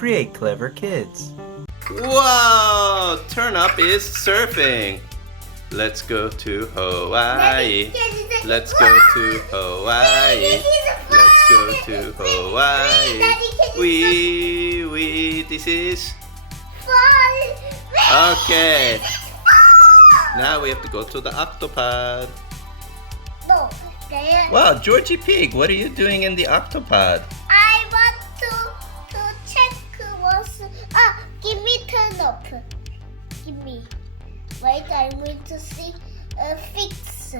Create Clever Kids. Whoa! Turnip is surfing. Let's go to Hawaii. Let's go to Hawaii. Let's go to Hawaii. This is... Okay. Now we have to go to the octopod. No. Wow, Georgie Pig, what are you doing in the octopod? I want to check what's... give me turnip. Give me. Wait, I'm going to see fix.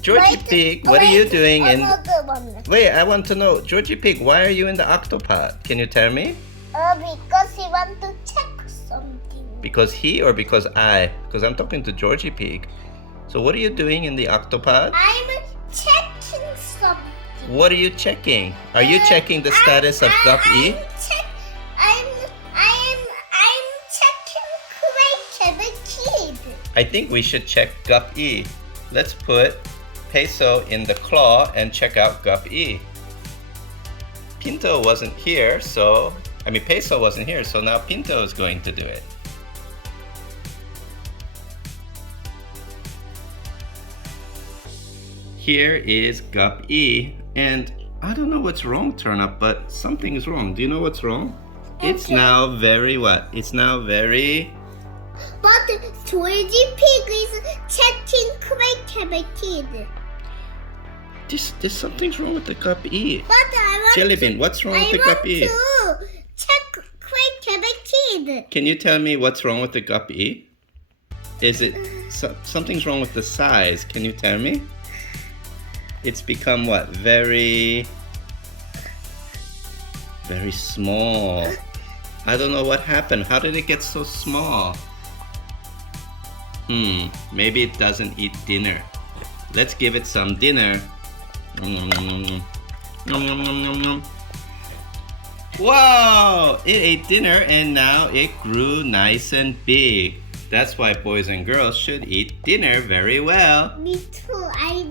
Georgie Pig, what are you doing in... Another one. Wait, I want to know. Georgie Pig, why are you in the octopod? Can you tell me? Because he want to check something. Because he or because I? Because I'm talking to Georgie Pig. So what are you doing in the octopod? I'm checking something. What are you checking? Are you checking the status of Guppy? I'm checking Creative Kid. I think we should check Guppy. Let's put Peso in the claw and check out Guppy. Pinto wasn't here, so... Peso wasn't here, so now Pinto is going to do it. Here is Guppy, and I don't know what's wrong, Turnip, but something is wrong. Do you know what's wrong? Okay. It's now very what? It's now very... But Georgie Pig is checking Creative Kid. There's something's wrong with the Guppy. But I want Jellybean, what's wrong with the Guppy? I want to check Creative Kid. Can you tell me what's wrong with the Guppy? Is it... something's wrong with the size. Can you tell me? It's become what? Very small. I don't know what happened. How did it get so small? Maybe it doesn't eat dinner. Let's give it some dinner. Wow! It ate dinner and now it grew nice and big. That's why boys and girls should eat dinner very well. Me too. I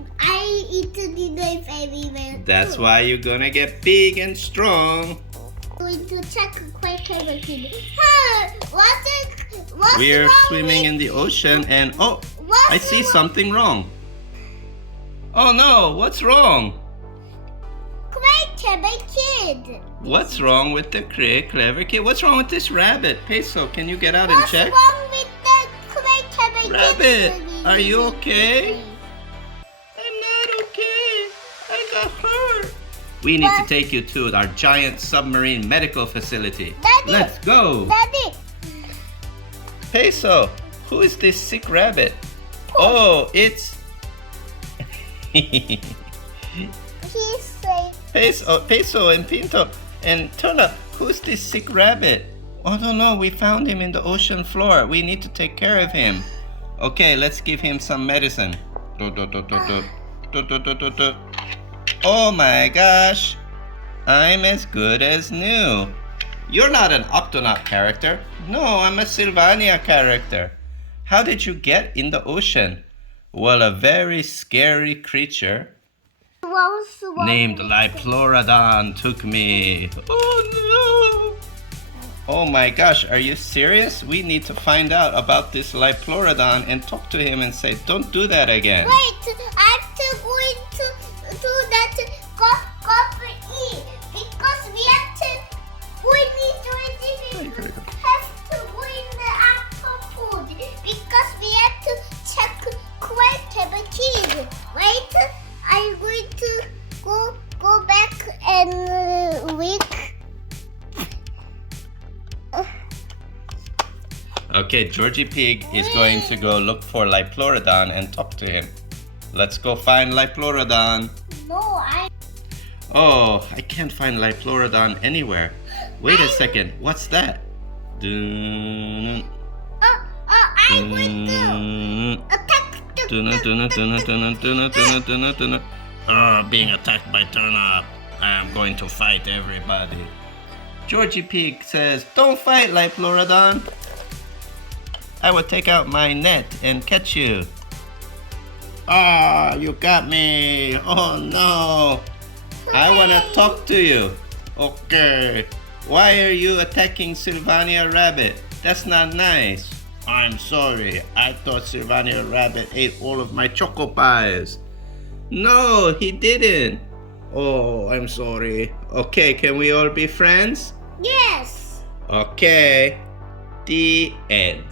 eat dinner very well. That's why you're gonna get big and strong. Going to check Creative Kid. What's We're wrong swimming in the ocean and I see something wrong. Oh no, what's wrong? Creative Kid. What's wrong with the Clever Kid? What's wrong with this rabbit? Peso, can you get out and check? What's wrong with the Creative Kid? Rabbit, are you okay? I'm not okay. I got hurt. We need to take you to our giant submarine medical facility. Daddy, let's go. Daddy. Peso, who is this sick rabbit? Oh, it's... He's safe. Peso and Pinto and Turnip, who's this sick rabbit? Oh no, we found him in the ocean floor. We need to take care of him. Okay, let's give him some medicine. Oh my gosh, I'm as good as new. You're not an Octonaut character. No, I'm a Sylvania character. How did you get in the ocean? Well, a very scary creature named Liopleurodon took me. Oh no! Oh my gosh, are you serious? We need to find out about this Liopleurodon and talk to him and say, don't do that again. Wait, I'm going to do that Guppy because we have to win the octopus because we have to check Creative Kid. Wait, I'm going to go back and week. Okay, Georgie Pig is going to go look for Liopleurodon and talk to him. Let's go find Liopleurodon. No, Oh, I can't find Liopleurodon anywhere. Wait a second, what's that? I'm going to attack being attacked by Turnip. I'm going to fight everybody. Georgie Pig says, don't fight, Liopleurodon. I will take out my net and catch you. Ah, you got me. Oh no. I want to talk to you. Okay. Why are you attacking Sylvania Rabbit? That's not nice. I'm sorry. I thought Sylvania Rabbit ate all of my choco pies. No, he didn't. Oh, I'm sorry. Okay, can we all be friends? Yes. Okay. The end.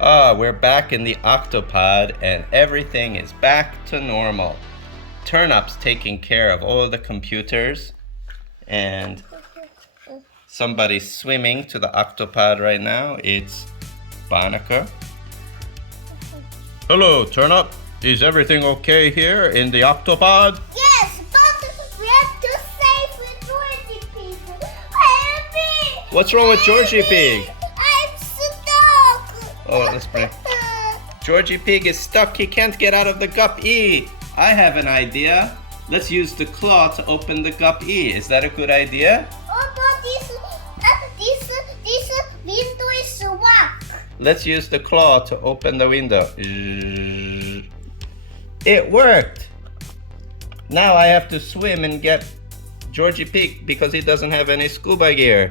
We're back in the octopod and everything is back to normal. Turnup's taking care of all the computers and somebody's swimming to the octopod right now. It's Barnacle. Hello, Turnup. Is everything okay here in the octopod? Yes, but we have to save Georgie Pig. Help me! What's wrong with Georgie Pig? I'm stuck. Oh, let's pray. Georgie Pig is stuck. He can't get out of the gup-e. I have an idea. Let's use the claw to open the gup-e. Is that a good idea? Oh, but this window is locked. Let's use the claw to open the window. It worked. Now I have to swim and get Georgie Pig because he doesn't have any scuba gear.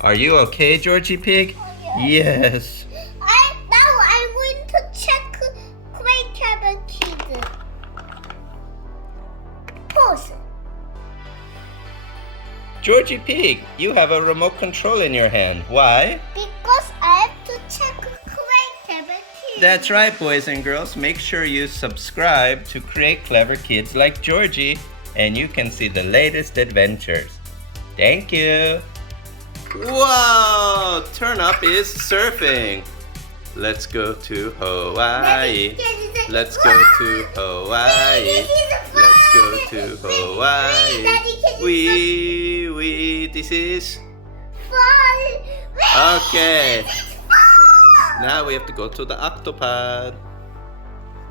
Are you okay, Georgie Pig? Yes. Now I'm going to check Great Cabin Kid. Pause. Georgie Pig, you have a remote control in your hand. Why? Because I have to check Great Cabin Kid. That's right, boys and girls. Make sure you subscribe to Create Clever Kids like Georgie, and you can see the latest adventures. Thank you. Whoa! Turnup is surfing. Let's go to Hawaii. Let's go to Hawaii. Let's go to Hawaii. This is Fall. okay. Fall. Now we have to go to the octopod.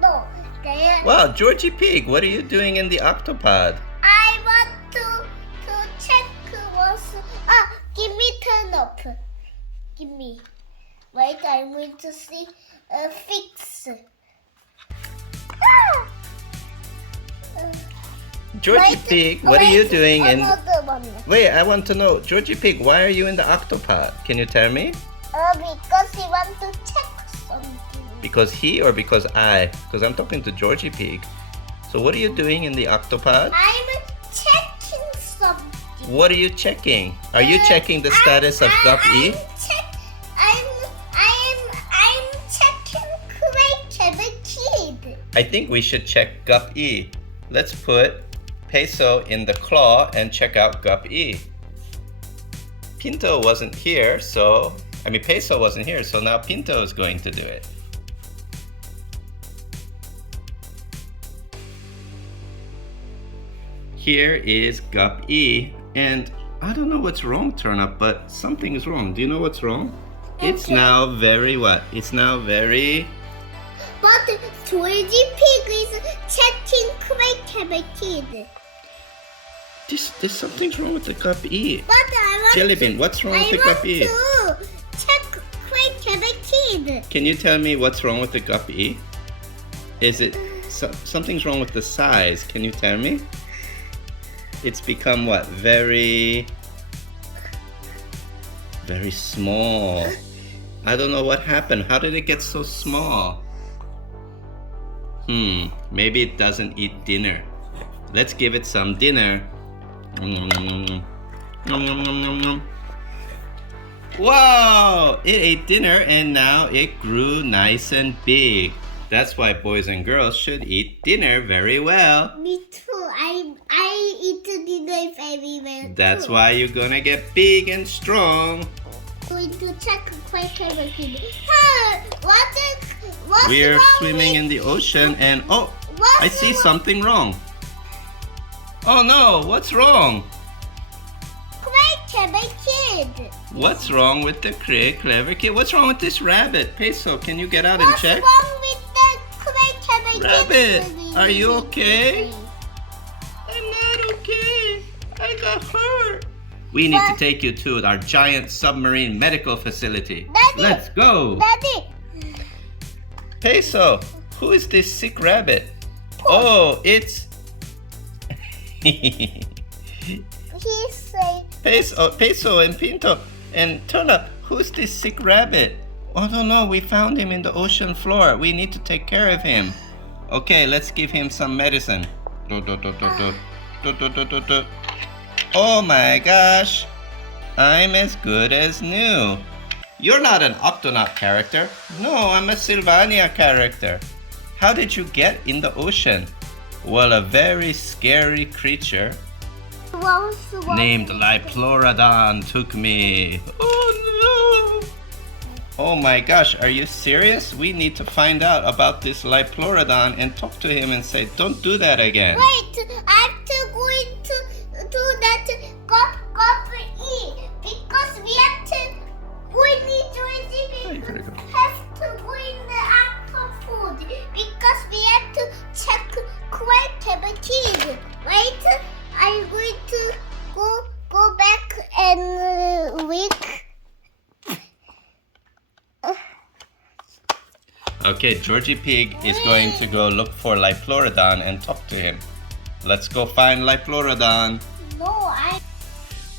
No, there. Wow, Georgie Pig, what are you doing in the octopod? I want to check what's. Give me Turnup. Give me. Wait, I'm going to see. Fix. Georgie Pig, what are you doing in... Another one. Wait, I want to know. Georgie Pig, why are you in the octopod? Can you tell me? Because he wants to check something. Because he or because I? Because I'm talking to Georgie Pig. So what are you doing in the octopod? I'm checking something. What are you checking? Are you checking the status of Gup-E? I'm checking Great Cabin Kid. I think we should check Gup-E. Let's put Peso in the claw and check out Gup-E. Pinto wasn't here, so... Peso wasn't here, so now Pinto is going to do it. Here is Gup-E, and I don't know what's wrong, Turnup, but something is wrong. Do you know what's wrong? Okay. It's now very what? It's now very... But Georgie Pig is checking Great Cabin Kid. There's something's wrong with the Gup-E. But I want Jellybean, what's wrong with the Gup-E? I want to check Great Cabin Kid. Can you tell me what's wrong with the Gup-E? Is it... something's wrong with the size. Can you tell me? It's become what? Very small. I don't know what happened. How did it get so small? Maybe it doesn't eat dinner. Let's give it some dinner. Wow! It ate dinner and now it grew nice and big. That's why boys and girls should eat dinner very well. Me too. I eat dinner very well. That's too. why you're gonna get big and strong. Going to check Great Cabin Kid. What's We're wrong swimming with, in the ocean and oh, what's I see wrong- something wrong. Oh no, what's wrong? Great Cabin Kid. What's wrong with the Create Clever Kid? What's wrong with this rabbit? Peso, can you get out and What's check? wrong with the Great Cabin Rabbit, Kid? are you okay? I'm not okay. I got hurt. We need to take you to our giant submarine medical facility. Daddy. Let's go. Daddy, Peso, who is this sick rabbit? Oh, it's He say Peso and Pinto and Turnip. Who's this sick rabbit? Oh no, we found him in the ocean floor. We need to take care of him. Okay, let's give him some medicine. Do, do, do, do, do. Do, do, do, do, do. Oh my gosh, I'm as good as new. You're not an Octonaut character. No, I'm a Sylvania character. How did you get in the ocean? Well, a very scary creature named Liopleurodon took me. Oh no! Oh my gosh, are you serious? We need to find out about this Liopleurodon and talk to him and say, don't do that again. Wait, I'm going to do that E because we have to have to win the aqua food because we have to check creativity. Wait, I'm going to go back and week. Okay, Georgie Pig is going to go look for Liopleurodon and talk to him. Let's go find Liopleurodon. No,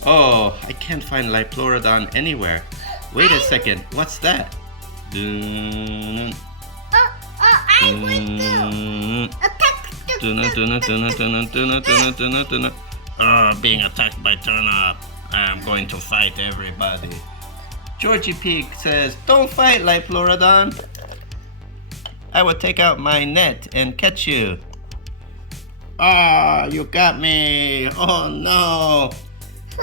Oh, I can't find Liopleurodon anywhere. Wait a second, what's that? I'm going to attack the Being attacked by Turnip. I'm going to fight everybody. Georgie Pig says, don't fight, Liopleurodon. I will take out my net and catch you. You got me. Oh no.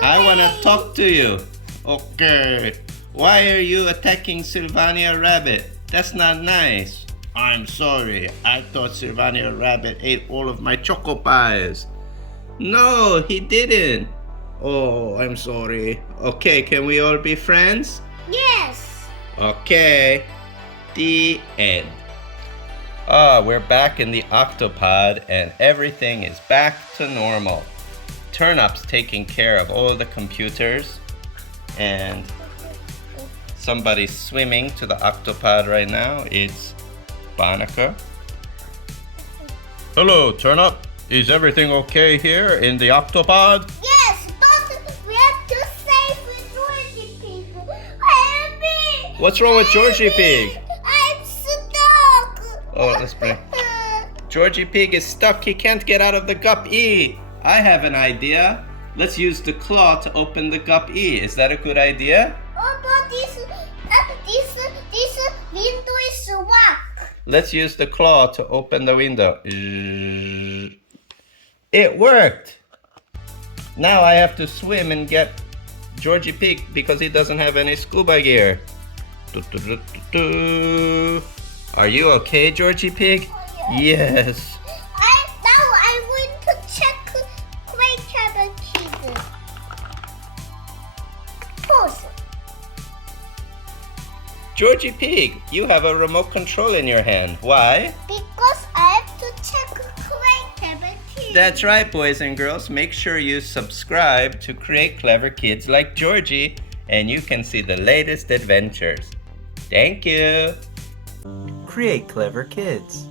I want to talk to you. Okay. Why are you attacking Sylvania Rabbit? That's not nice. I'm sorry. I thought Sylvania Rabbit ate all of my choco pies. No, he didn't. Oh, I'm sorry. Okay, can we all be friends? Yes. Okay. The end. We're back in the octopod and everything is back to normal. Turnip's taking care of all the computers and somebody's swimming to the octopod right now. It's Barnacle. Hello, Turnip. Is everything okay here in the octopod? Yes, but we have to save Georgie Pig. Help me! What's wrong with Georgie Pig? I'm stuck. Oh, let's bring. Georgie Pig is stuck. He can't get out of the gup E. I have an idea. Let's use the claw to open the gup E. Is that a good idea? Oh, but this window is locked. Let's use the claw to open the window. It worked. Now I have to swim and get Georgie Pig because he doesn't have any scuba gear. Are you okay, Georgie Pig? Oh, Yes. Now I'm going to check creativity. Pause. Georgie Pig, you have a remote control in your hand. Why? Because I have to check creativity. That's right, boys and girls. Make sure you subscribe to Create Clever Kids like Georgie, and you can see the latest adventures. Thank you. Create Clever Kids.